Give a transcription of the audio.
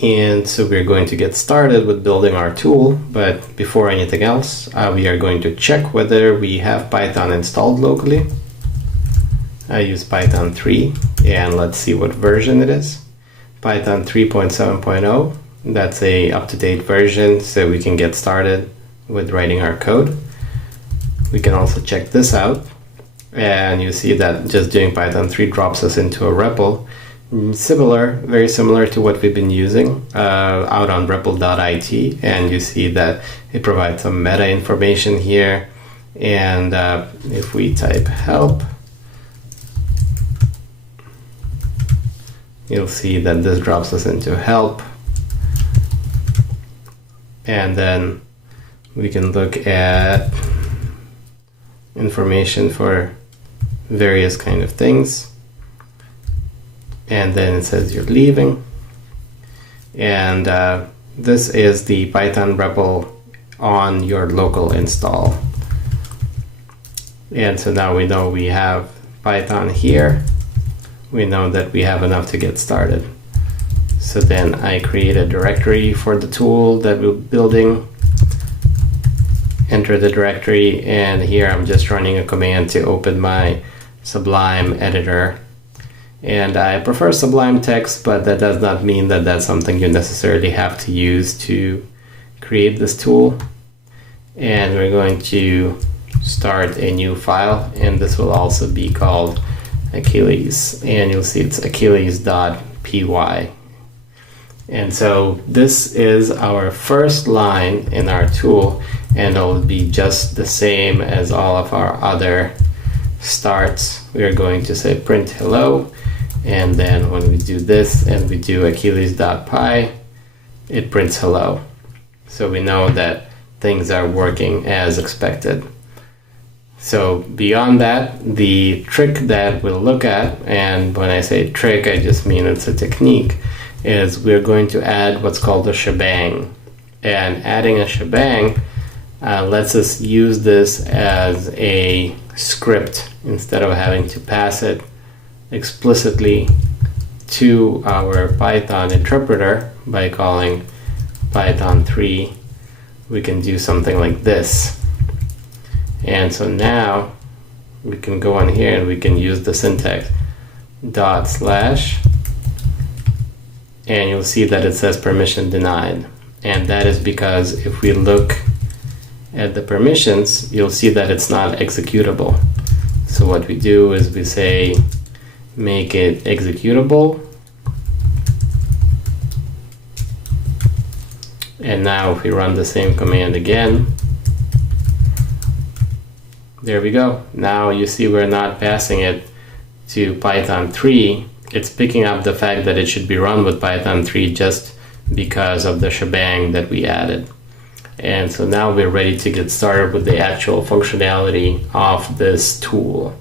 And so we're going to get started with building our tool, but before anything else, we are going to check whether we have Python installed locally. I use Python 3, and let's see what version it is. Python 3.7.0, that's a up-to-date version, so we can get started with writing our code. We can also check this out, and you see that just doing Python 3 drops us into a REPL. Very similar to what we've been using out on REPL.it, and you see that it provides some meta information here. And if we type help, you'll see that this drops us into help, and then we can look at information for various kind of things. And then it says you're leaving, and this is the Python REPL on your local install. And so now we know we have Python here. We know that we have enough to get started. So then I create a directory for the tool that we're building, enter the directory, and here I'm just running a command to open my Sublime editor. And I prefer Sublime Text, but that does not mean that that's something you necessarily have to use to create this tool. And we're going to start a new file, and this will also be called Achilles, and you'll see it's achilles.py. And so this is our first line in our tool, and it'll be just the same as all of our other starts. We are going to say print hello, and then when we do this and we do achilles.py, it prints hello. So we know that things are working as expected. So beyond that, the trick that we'll look at, and when I say trick, I just mean it's a technique, is we're going to add what's called a shebang. And adding a shebang lets us use this as a script instead of having to pass it explicitly to our Python interpreter by calling Python 3. We can do something like this. And so now we can go on here and we can use the syntax /, and you'll see that it says permission denied. And that is because if we look at the permissions, you'll see that it's not executable. So what we do is we say make it executable. And now if we run the same command again, there we go. Now you see we're not passing it to Python 3. It's picking up the fact that it should be run with Python 3 just because of the shebang that we added. And so now we're ready to get started with the actual functionality of this tool.